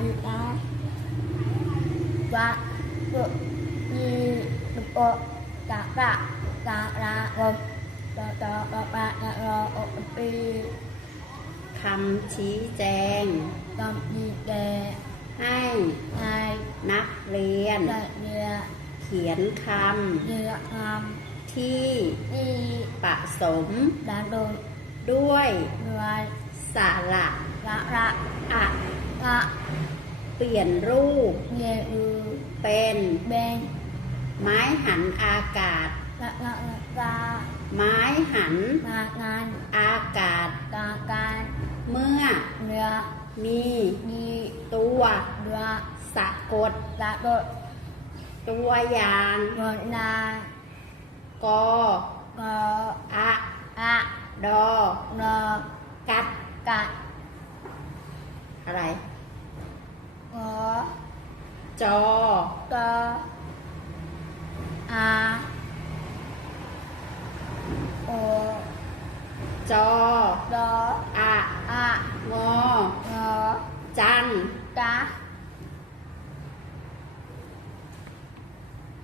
อีนะวะตุยีตุโอกะกะกะระงมตอตอกะปะกะรอโอปีคำชี้แจงกำยีแดให้ในนักเรียนได้เรือเขียนคเรือคำที่ที่ผสมดาดงด้วยด้วยสระระระอะ กะเปลี่ยนรูปเยอือเป็นเบงไม้หันอากาศละละละกาไม้หันมางานอากาศกาการเมื่อเรือมีมีตัวเรือสะกดละโดดตัวอย่างเงินนากอกอะอะดอนอกัดกะ อะไรกจอกอาโอจอดออะอะงองอจันกะ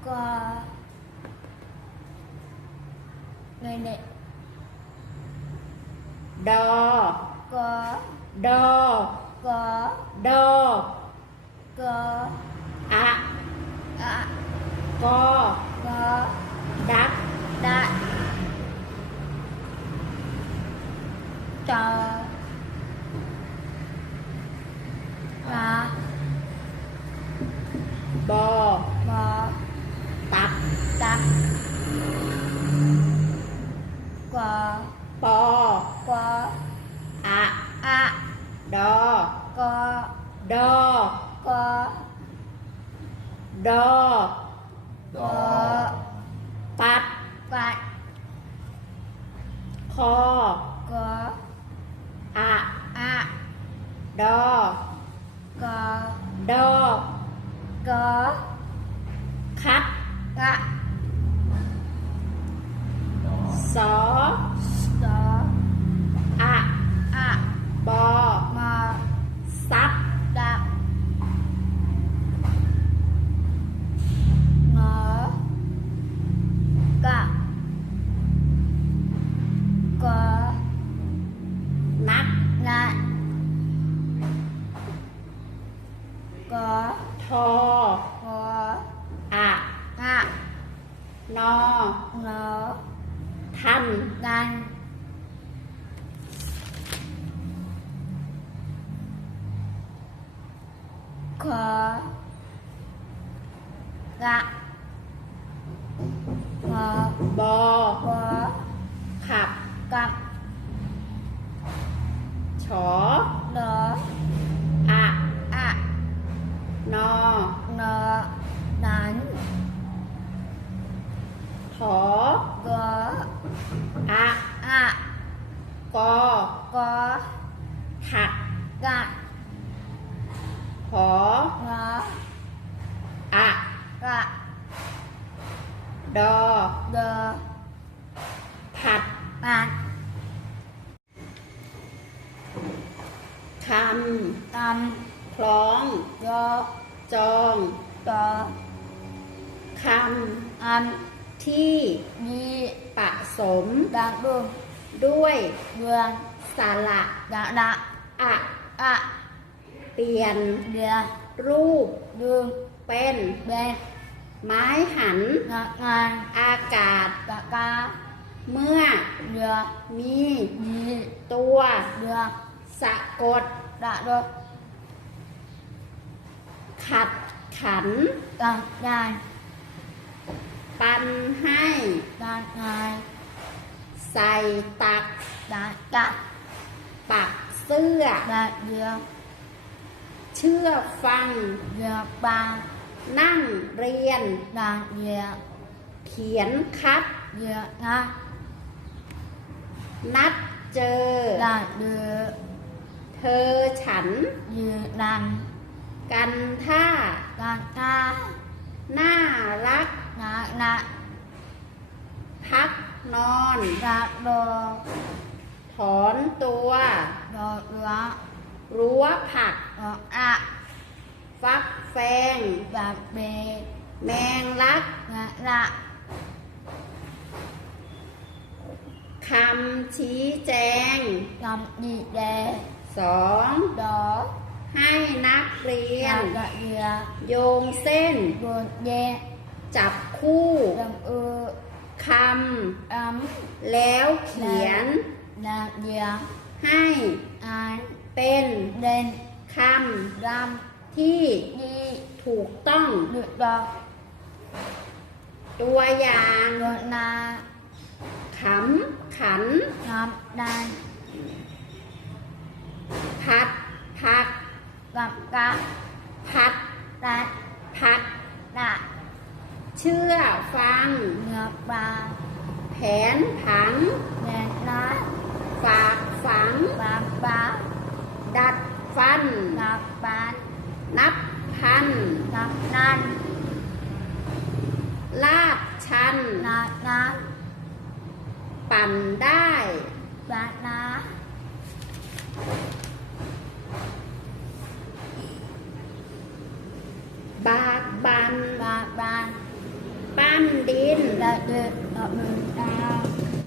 กเนเนดอกดอกดอ กอะอะกอกดักดะจอระบอ บอ ตับ ตักก ปอก อะ อะ ดอกดอกดอกปัดปัดคอกอะอ ทอกอะอะนองอทัน ดันขอกะงอบอกขับ กับฉอดอ ดอเดอผัดปัดคตำคล้องำยอจองดอคอันำที่มีผสมดักดุงด้วยเมืองสระดะดะอะอะเปลี่ยนเดือรูปดึงเป็นเบน ไม้หัน งานงานอากาศ กะกาเมื่อ เรือมี มีตัว เรือสะกดดะดอขัดขันกังยานปันให้ดานงานใส่ตักดานกะปักเสื้อดานเรือ เชื่อฟัง เรือบาง นั่งเรียนดานเรือเขียนคัด เรืองานัดเจอดานเรือเธอฉันเรือนันกันท่าดานกาน่ารักนานาพักนอนดาดอถอนตัวดอเรือรั้วผักดออะก ฟักแฟงบาเบแมงลักงะละคำชี้แจงกำดีแดสองดอให้นักเรียยานกะเรือโยงเส้นโดนแยจับคู่ลำเออคอำำแล้วเขียนนาเดียให้อานเป็นเด่นครำที่ำ ดีถูกต้องดุดอตัวอย่างโดนนาขำขันน้ำดานพัดพักกับกะพัดรัดพัดดะเชื่อฟังเนื้อปลาแผนผังแม่น้ฝากฝังำปลาปลาดัดฟันนับปา นนับพัน นับนันลาดชัน นาน้ปั่นได้ำปลานาบากบันปลาปลาปั้นดิน ละเดือดละมือดาว